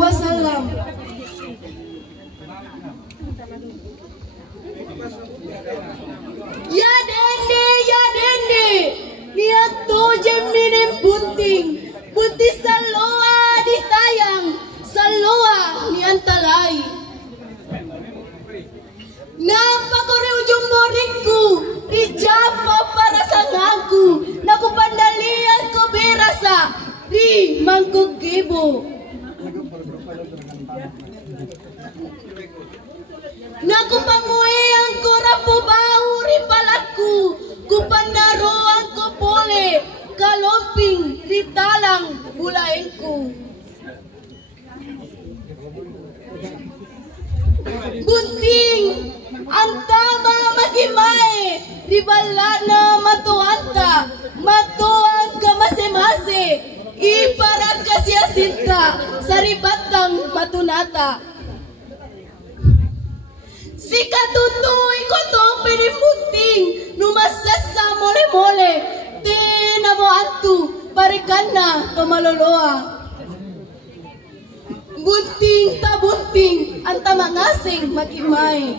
wasallam. Ya dende, lihat tuh jeminin bunting saloa ditayang, saloa ni antalay. Napakore ujung morinku, rijapa para sangaku, naku pandalian ko berasa, di mangkuk gibo. Naku pamueang ko rapo bau ripalatku, ku pandaroan ko pole, kalomping ritalang bulaengku. Bunting, antama magimae, ribalana matuanta, matuan ka mase-mase, iparat ka siya sinta, saribatang matunata. Si katutoy ko to pinibunting, numasasa mole-mole, tinamo antu, parikan na tumaloloa. Bunting ta bunting, anta mangasing magimay.